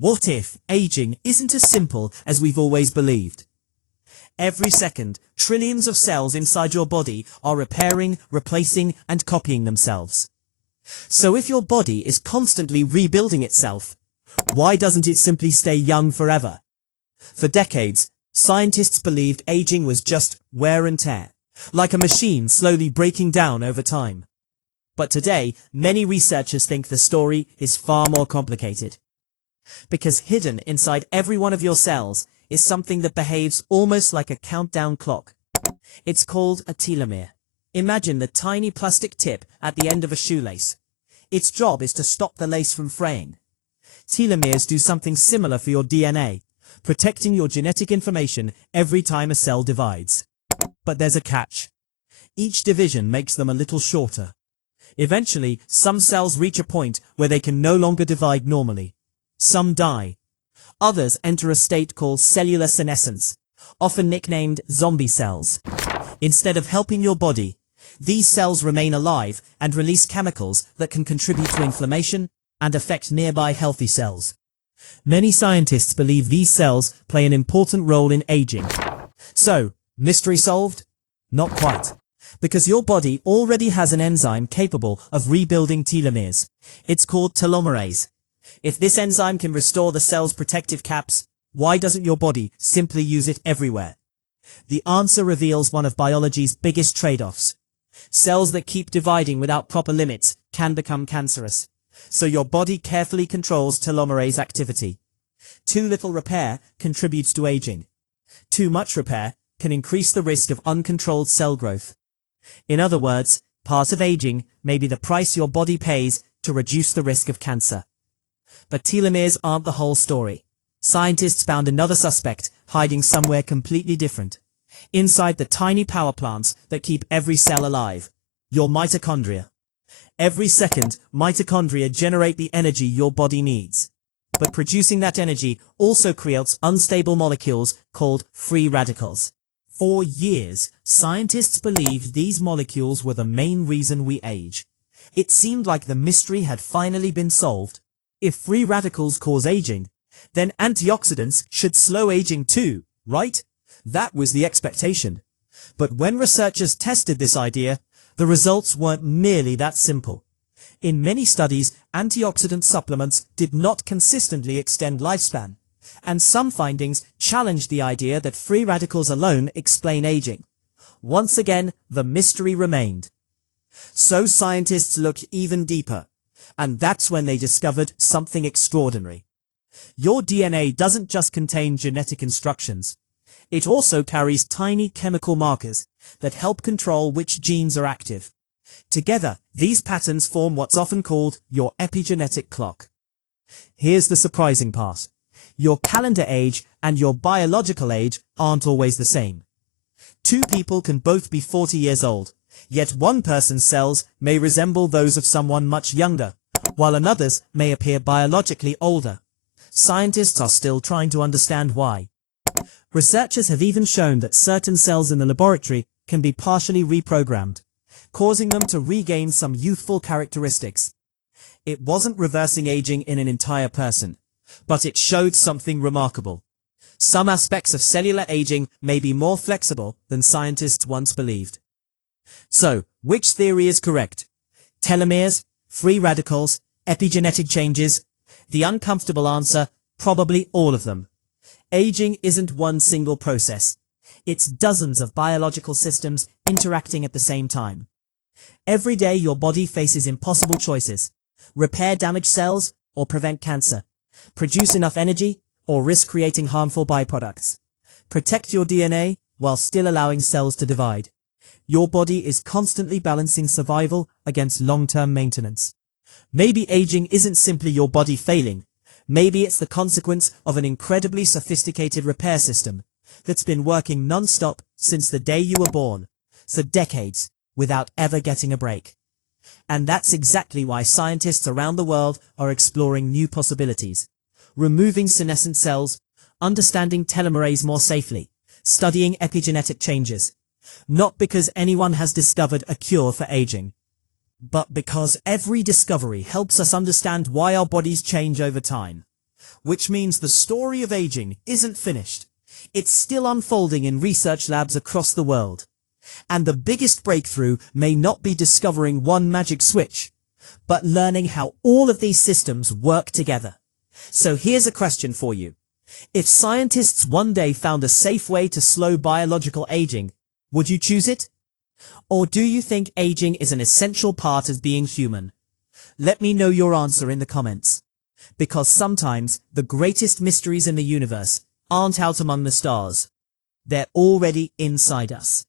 What if aging isn't as simple as we've always believed? Every second, trillions of cells inside your body are repairing, replacing, and copying themselves. So if your body is constantly rebuilding itself, why doesn't it simply stay young forever? For decades, scientists believed aging was just wear and tear, like a machine slowly breaking down over time. But today, many researchers think the story is far more complicated. Because hidden inside every one of your cells is something that behaves almost like a countdown clock. It's called a telomere. Imagine the tiny plastic tip at the end of a shoelace. Its job is to stop the lace from fraying. Telomeres do something similar for your DNA, protecting your genetic information every time a cell divides. But there's a catch. Each division makes them a little shorter. Eventually, some cells reach a point where they can no longer divide normally. Some die. Others enter a state called cellular senescence, often nicknamed zombie cells. Instead of helping your body, these cells remain alive and release chemicals that can contribute to inflammation and affect nearby healthy cells. Many scientists believe these cells play an important role in aging. So, mystery solved? Not quite. Because your body already has an enzyme capable of rebuilding telomeres. It's called telomerase. If this enzyme can restore the cell's protective caps, why doesn't your body simply use it everywhere? The answer reveals one of biology's biggest trade-offs. Cells that keep dividing without proper limits can become cancerous. So your body carefully controls telomerase activity. Too little repair contributes to aging. Too much repair can increase the risk of uncontrolled cell growth. In other words, part of aging may be the price your body pays to reduce the risk of cancer. But telomeres aren't the whole story. Scientists found another suspect hiding somewhere completely different. Inside the tiny power plants that keep every cell alive. Your mitochondria. Every second, mitochondria generate the energy your body needs. But producing that energy also creates unstable molecules called free radicals. For years, scientists believed these molecules were the main reason we age. It seemed like the mystery had finally been solved. If free radicals cause aging, then antioxidants should slow aging too, right? That was the expectation. But when researchers tested this idea, the results weren't merely that simple. In many studies, antioxidant supplements did not consistently extend lifespan, and some findings challenged the idea that free radicals alone explain aging. Once again, the mystery remained. So scientists looked even deeper. And that's when they discovered something extraordinary. Your DNA doesn't just contain genetic instructions. It also carries tiny chemical markers that help control which genes are active. Together, these patterns form what's often called your epigenetic clock. Here's the surprising part. Your calendar age and your biological age aren't always the same. Two people can both be 40 years old, yet one person's cells may resemble those of someone much younger, while another's may appear biologically older. Scientists are still trying to understand why. Researchers have even shown that certain cells in the laboratory can be partially reprogrammed, causing them to regain some youthful characteristics. It wasn't reversing aging in an entire person, but it showed something remarkable. Some aspects of cellular aging may be more flexible than scientists once believed. So, which theory is correct? Telomeres, free radicals, epigenetic changes? The uncomfortable answer, probably all of them. Aging isn't one single process. It's dozens of biological systems interacting at the same time. Every day your body faces impossible choices. Repair damaged cells or prevent cancer. Produce enough energy or risk creating harmful byproducts. Protect your DNA while still allowing cells to divide. Your body is constantly balancing survival against long-term maintenance. Maybe aging isn't simply your body failing. Maybe it's the consequence of an incredibly sophisticated repair system that's been working non-stop since the day you were born, for decades, without ever getting a break. And that's exactly why scientists around the world are exploring new possibilities. Removing senescent cells, understanding telomerase more safely, studying epigenetic changes. Not because anyone has discovered a cure for aging, but because every discovery helps us understand why our bodies change over time. which means the story of aging isn't finished. It's still unfolding in research labs across the world. And the biggest breakthrough may not be discovering one magic switch, but learning how all of these systems work together. So here's a question for you. If scientists one day found a safe way to slow biological aging, would you choose it? Or do you think aging is an essential part of being human? Let me know your answer in the comments. Because sometimes the greatest mysteries in the universe aren't out among the stars. They're already inside us.